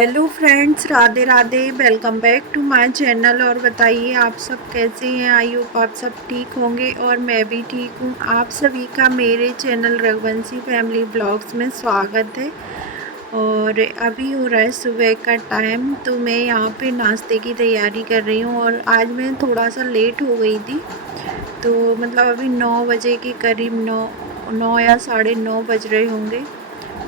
Hello friends, Radhe Radhe. Welcome back to my channel. और बताइए आप सब कैसे हैं। आई होप आप सब ठीक होंगे और मैं भी ठीक हूँ। आप सभी का मेरे चैनल रघुवंशी फैमिली ब्लॉग्स में स्वागत है। और अभी हो रहा है सुबह का टाइम, तो मैं यहाँ पे नाश्ते की तैयारी कर रही हूँ। और आज मैं थोड़ा सा लेट हो गई थी, तो मतलब अभी 9 बजे के करीब, 9 या 9:30 बज रहे होंगे।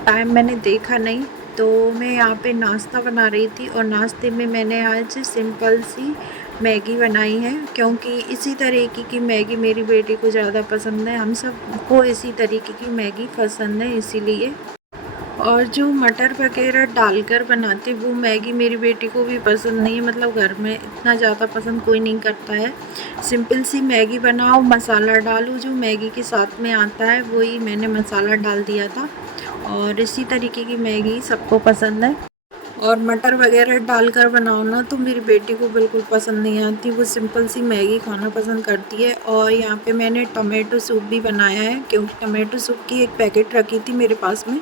टाइम मैंने देखा नहीं। तो मैं यहाँ पे नाश्ता बना रही थी और नाश्ते में मैंने आज सिंपल सी मैगी बनाई है, क्योंकि इसी तरीके की मैगी मेरी बेटी को ज़्यादा पसंद है। हम सबको इसी तरीके की मैगी पसंद है, इसीलिए। और जो मटर वगैरह डालकर बनाते वो मैगी मेरी बेटी को भी पसंद नहीं है। मतलब घर में इतना ज़्यादा पसंद कोई नहीं करता है। सिंपल सी मैगी बनाओ, मसाला डालो, जो मैगी के साथ में आता है वही मैंने मसाला डाल दिया था। और इसी तरीके की मैगी सबको पसंद है। और मटर वगैरह डालकर बनाओ ना तो मेरी बेटी को बिल्कुल पसंद नहीं आती, वो सिंपल सी मैगी खाना पसंद करती है। और यहाँ पे मैंने टमाटो सूप भी बनाया है, क्योंकि टमाटो सूप की एक पैकेट रखी थी मेरे पास में,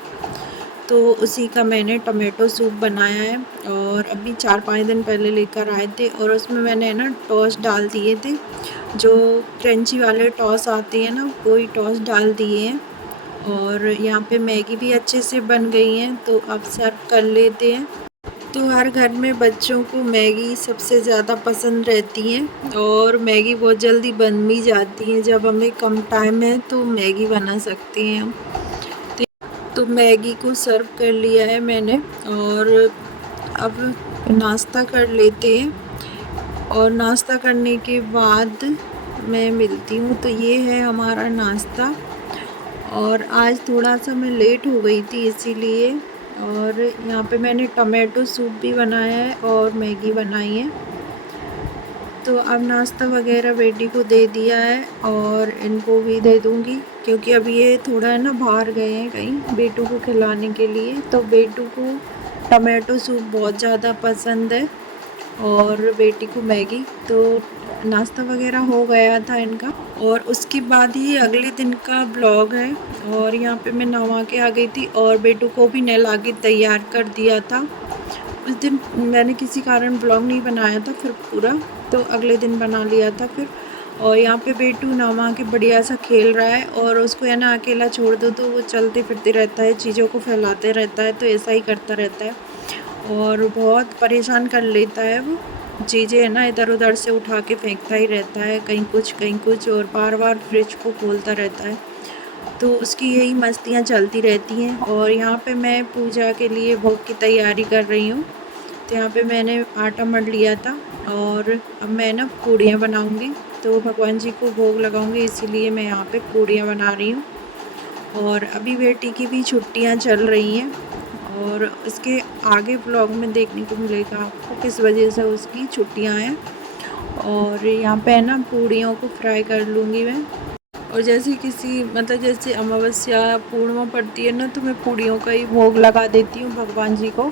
तो उसी का मैंने टमाटो सूप बनाया है। और अभी 4-5 दिन पहले लेकर आए थे, और उसमें मैंने ना टॉस डाल दिए थे, जो क्रंची वाले टॉस आते हैं ना, वही टॉस डाल दिए हैं। और यहाँ पे मैगी भी अच्छे से बन गई है, तो अब सर्व कर लेते हैं। तो हर घर में बच्चों को मैगी सबसे ज़्यादा पसंद रहती है, और मैगी बहुत जल्दी बन भी जाती है। जब हमें कम टाइम है तो मैगी बना सकते हैं हम। तो मैगी को सर्व कर लिया है मैंने, और अब नाश्ता कर लेते हैं। और नाश्ता करने के बाद मैं मिलती हूँ। तो ये है हमारा नाश्ता। और आज थोड़ा सा मैं लेट हो गई थी इसीलिए। और यहाँ पे मैंने टमाटो सूप भी बनाया है और मैगी बनाई है। तो अब नाश्ता वगैरह बेटी को दे दिया है, और इनको भी दे दूँगी, क्योंकि अब ये थोड़ा है ना बाहर गए हैं कहीं बेटू को खिलाने के लिए। तो बेटू को टमाटो सूप बहुत ज़्यादा पसंद है, और बेटी को मैगी। तो नाश्ता वगैरह हो गया था इनका, और उसके बाद ही अगले दिन का ब्लॉग है। और यहाँ पे मैं नहा के आ गई थी, और बेटू को भी नहला के तैयार कर दिया था। उस दिन मैंने किसी कारण ब्लॉग नहीं बनाया था फिर पूरा, तो अगले दिन बना लिया था फिर। और यहाँ पे बेटू नहा के बढ़िया सा खेल रहा है, और उसको है ना अकेला छोड़ दो तो वो चलते फिरते रहता है, चीज़ों को फैलाते रहता है, तो ऐसा ही करता रहता है। और बहुत परेशान कर लेता है वो। चीज़ें है ना इधर उधर से उठा के फेंकता ही रहता है, कहीं कुछ, और बार बार फ्रिज को खोलता रहता है। तो उसकी यही मस्तियाँ चलती रहती हैं। और यहाँ पे मैं पूजा के लिए भोग की तैयारी कर रही हूँ। तो यहाँ पे मैंने आटा मढ़ लिया था, और अब मैं ना पूड़ियाँ बनाऊँगी। तो भगवान जी को भोग लगाऊँगी, इसीलिए मैं यहाँ पे पूड़ियाँ बना रही हूँ। और अभी बेटी की भी छुट्टियाँ चल रही हैं, और इसके आगे ब्लॉग में देखने को मिलेगा आपको किस वजह से उसकी छुट्टियाँ हैं। और यहाँ पे है ना पूड़ियों को फ्राई कर लूँगी मैं। और जैसे किसी मतलब जैसे अमावस्या पूर्णिमा पड़ती है ना, तो मैं पूड़ियों का ही भोग लगा देती हूँ भगवान जी को।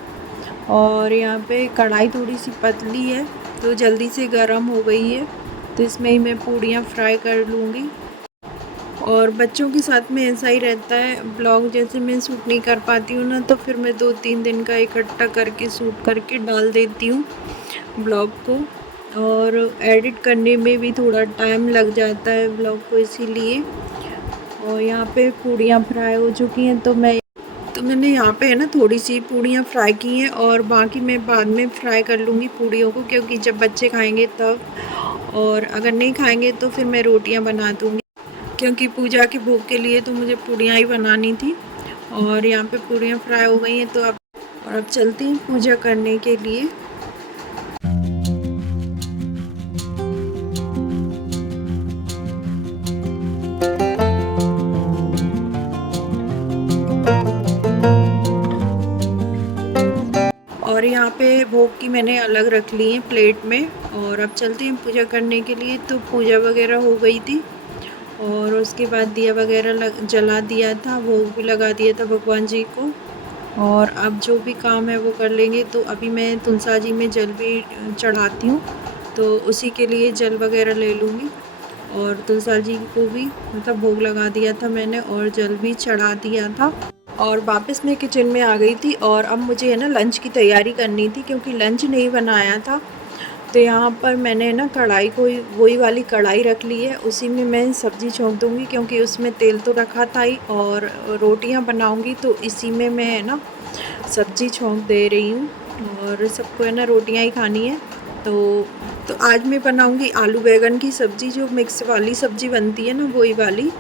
और यहाँ पे कढ़ाई थोड़ी सी पतली है, तो जल्दी से गर्म हो गई है, तो इसमें ही मैं पूड़ियाँ फ्राई कर लूँगी। और बच्चों के साथ में ऐसा ही रहता है, ब्लॉग जैसे मैं शूट नहीं कर पाती हूँ ना, तो फिर मैं 2-3 दिन का इकट्ठा करके शूट करके डाल देती हूँ ब्लॉग को। और एडिट करने में भी थोड़ा टाइम लग जाता है ब्लॉग को, इसीलिए। और यहाँ पे पूड़ियाँ फ्राई हो चुकी हैं, तो मैंने यहाँ पे है ना थोड़ी सी पूड़ियाँ फ्राई की हैं, और बाकी मैं बाद में फ्राई कर लूँगी पूड़ियों को, क्योंकि जब बच्चे खाएंगे तब। और अगर नहीं खाएंगे तो फिर मैं रोटियाँ बना दूँगी, क्योंकि पूजा के भोग के लिए तो मुझे पूड़ियाँ ही बनानी थी। और यहाँ पे पूड़ियाँ फ्राई हो गई हैं, तो अब चलते हैं पूजा करने के लिए। और यहाँ पे भोग की मैंने अलग रख ली है प्लेट में, और अब चलते हैं पूजा करने के लिए। तो पूजा वगैरह हो गई थी, और उसके बाद दिया वगैरह जला दिया था, भोग भी लगा दिया था भगवान जी को। और अब जो भी काम है वो कर लेंगे। तो अभी मैं तुलसा जी में जल भी चढ़ाती हूँ, तो उसी के लिए जल वगैरह ले लूँगी। और तुलसा जी को भी मतलब भोग लगा दिया था मैंने, और जल भी चढ़ा दिया था। और वापस मैं किचन में आ गई थी और अब मुझे है ना लंच की तैयारी करनी थी क्योंकि लंच नहीं बनाया था। तो यहाँ पर मैंने ना कढ़ाई को वही वाली कढ़ाई रख ली है, उसी में मैं सब्ज़ी छोंक दूँगी क्योंकि उसमें तेल तो रखा था ही और रोटियाँ बनाऊँगी तो इसी में मैं है ना सब्ज़ी छोंक दे रही हूँ और सबको है ना रोटियाँ ही खानी है। तो आज मैं बनाऊँगी आलू बैंगन की सब्ज़ी, जो मिक्स वाली सब्ज़ी बनती है ना वही वाली।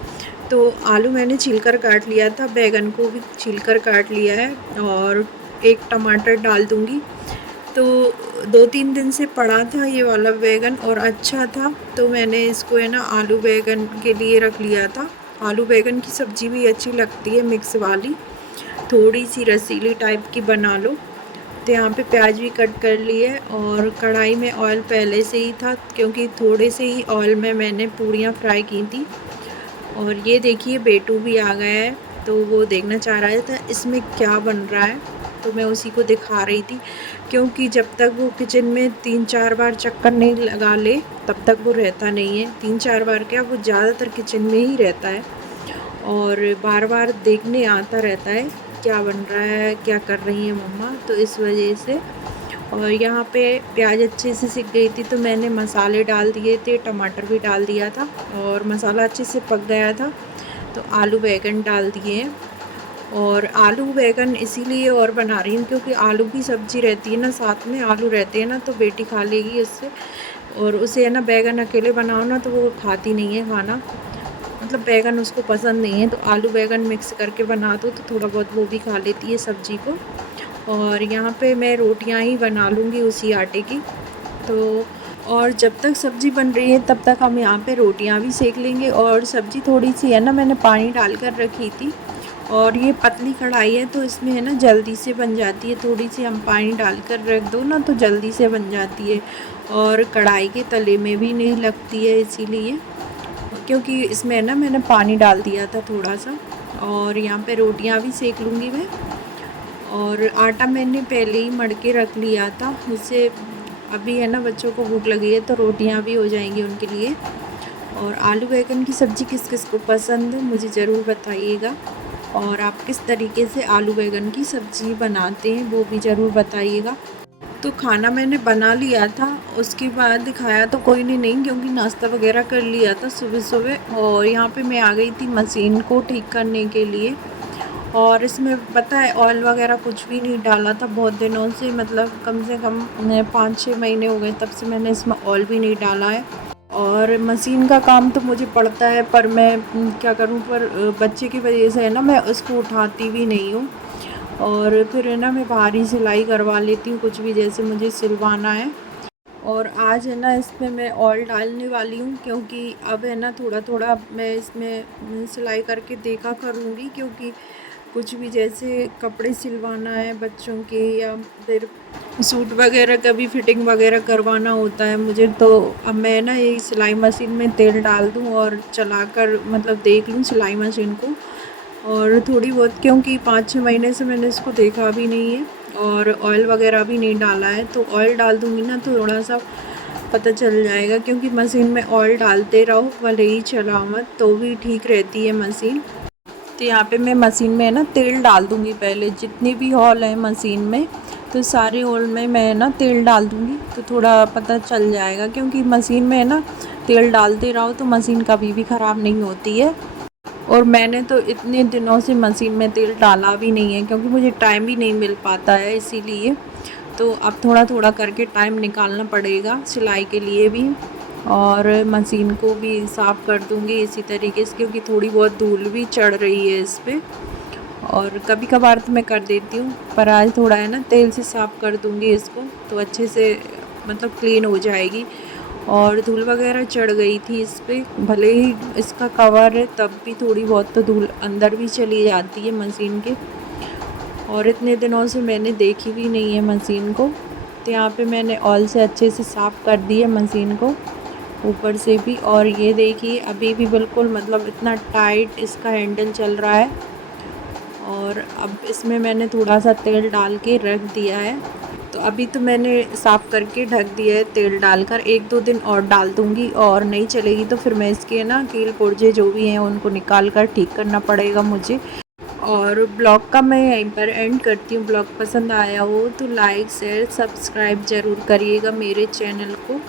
तो आलू मैंने छीलकर काट लिया था, बैंगन को भी छीलकर काट लिया है और एक टमाटर डाल दूँगी। तो 2-3 दिन से पड़ा था ये वाला बैंगन और अच्छा था, तो मैंने इसको है ना आलू बैंगन के लिए रख लिया था। आलू बैंगन की सब्ज़ी भी अच्छी लगती है मिक्स वाली, थोड़ी सी रसीली टाइप की बना लो। तो यहाँ पे प्याज भी कट कर लिए और कढ़ाई में ऑयल पहले से ही था क्योंकि थोड़े से ही ऑयल में मैंने पूड़ियाँ फ्राई की थी। और ये देखिए बेटू भी आ गया है, तो वो देखना चाह रहा था इसमें क्या बन रहा है, तो मैं उसी को दिखा रही थी क्योंकि जब तक वो किचन में 3-4 बार चक्कर नहीं लगा ले तब तक वो रहता नहीं है। 3-4 बार क्या, वो ज़्यादातर किचन में ही रहता है और बार बार देखने आता रहता है क्या बन रहा है, क्या कर रही है मम्मा, तो इस वजह से। और यहाँ पे प्याज अच्छे से सिक गई थी तो मैंने मसाले डाल दिए थे, टमाटर भी डाल दिया था और मसाला अच्छे से पक गया था तो आलू बैंगन डाल दिए हैं। और आलू बैंगन इसीलिए और बना रही हूँ क्योंकि आलू की सब्ज़ी रहती है ना, साथ में आलू रहते हैं ना, तो बेटी खा लेगी उससे। और उसे है ना बैंगन अकेले बनाओ ना तो वो खाती नहीं है खाना, मतलब बैंगन उसको पसंद नहीं है, तो आलू बैंगन मिक्स करके बना दो तो थोड़ा बहुत वो भी खा लेती है सब्ज़ी को। और यहाँ पे मैं रोटियाँ ही बना लूँगी उसी आटे की। तो और जब तक सब्ज़ी बन रही है तब तक हम यहाँ पे रोटियाँ भी सेक लेंगे। और सब्ज़ी थोड़ी सी है ना मैंने पानी डाल कर रखी थी और ये पतली कढ़ाई है तो इसमें है ना जल्दी से बन जाती है, थोड़ी सी हम पानी डाल कर रख दो ना तो जल्दी से बन जाती है और कढ़ाई के तले में भी नहीं लगती है, इसीलिए क्योंकि इसमें ना मैंने पानी डाल दिया था थोड़ा सा। और यहाँ पे रोटियाँ भी सेक लूँगी मैं। और आटा मैंने पहले ही मढ़ के रख लिया था, उससे अभी है ना बच्चों को भूख लगी है तो रोटियाँ भी हो जाएंगी उनके लिए। और आलू बैंगन की सब्ज़ी किस किस को पसंद है मुझे ज़रूर बताइएगा, और आप किस तरीके से आलू बैंगन की सब्ज़ी बनाते हैं वो भी ज़रूर बताइएगा। तो खाना मैंने बना लिया था, उसके बाद दिखाया तो कोई नहीं क्योंकि नाश्ता वगैरह कर लिया था सुबह सुबह। और यहाँ पे मैं आ गई थी मशीन को ठीक करने के लिए। और इसमें पता है ऑयल वगैरह कुछ भी नहीं डाला था बहुत दिनों से, मतलब कम से कम 5-6 महीने हो गए तब से मैंने इसमें ऑयल भी नहीं डाला है। और मशीन का काम तो मुझे पड़ता है पर मैं क्या करूं, पर बच्चे की वजह से है ना मैं उसको उठाती भी नहीं हूँ। और फिर है ना मैं बाहरी सिलाई करवा लेती हूँ कुछ भी, जैसे मुझे सिलवाना है। और आज है ना इसमें मैं ऑयल डालने वाली हूँ क्योंकि अब है ना थोड़ा थोड़ा मैं इसमें सिलाई करके देखा करूँगी, क्योंकि कुछ भी जैसे कपड़े सिलवाना है बच्चों के या फिर सूट वगैरह का भी फिटिंग वगैरह करवाना होता है मुझे, तो अब मैं ना ये सिलाई मशीन में तेल डाल दूँ और चलाकर मतलब देख लूँ सिलाई मशीन को। और थोड़ी बहुत, क्योंकि 5-6 महीने से मैंने इसको देखा भी नहीं है और ऑयल वगैरह भी नहीं डाला है, तो ऑयल डाल दूँगी ना तो थोड़ा सा पता चल जाएगा, क्योंकि मशीन में ऑयल डालते रहो भले ही चलाओ मत तो भी ठीक रहती है मशीन। तो यहाँ पे मैं मशीन में ना तेल डाल दूँगी, पहले जितने भी हॉल हैं मशीन में तो सारे हॉल में मैं ना तेल डाल दूँगी तो थोड़ा पता चल जाएगा, क्योंकि मशीन में है ना तेल डालते रहो तो मशीन कभी भी ख़राब नहीं होती है। और मैंने तो इतने दिनों से मशीन में तेल डाला भी नहीं है क्योंकि मुझे टाइम भी नहीं मिल पाता है, इसीलिए तो अब थोड़ा थोड़ा करके टाइम निकालना पड़ेगा सिलाई के लिए भी। और मशीन को भी साफ़ कर दूँगी इसी तरीके से, क्योंकि थोड़ी बहुत धूल भी चढ़ रही है इस पर। और कभी कभार तो मैं कर देती हूँ पर आज थोड़ा है ना तेल से साफ़ कर दूँगी इसको तो अच्छे से मतलब क्लीन हो जाएगी। और धूल वगैरह चढ़ गई थी इस पर, भले ही इसका कवर है तब भी थोड़ी बहुत तो धूल अंदर भी चली जाती है मशीन के। और इतने दिनों से मैंने देखी भी नहीं है मशीन को, तो यहाँ पे मैंने ऑयल से अच्छे से साफ़ कर दी है मशीन को ऊपर से भी। और ये देखिए अभी भी बिल्कुल मतलब इतना टाइट इसका हैंडल चल रहा है। और अब इसमें मैंने थोड़ा सा तेल डाल के रख दिया है, तो अभी तो मैंने साफ़ करके ढक दिया है तेल डालकर। 1-2 दिन और डाल दूँगी और नहीं चलेगी तो फिर मैं इसके ना कील पुर्जे जो भी हैं उनको निकाल कर ठीक करना पड़ेगा मुझे। और ब्लॉग का मैं यहीं पर एंड करती हूँ। ब्लॉग पसंद आया हो तो लाइक शेयर सब्सक्राइब ज़रूर करिएगा मेरे चैनल को।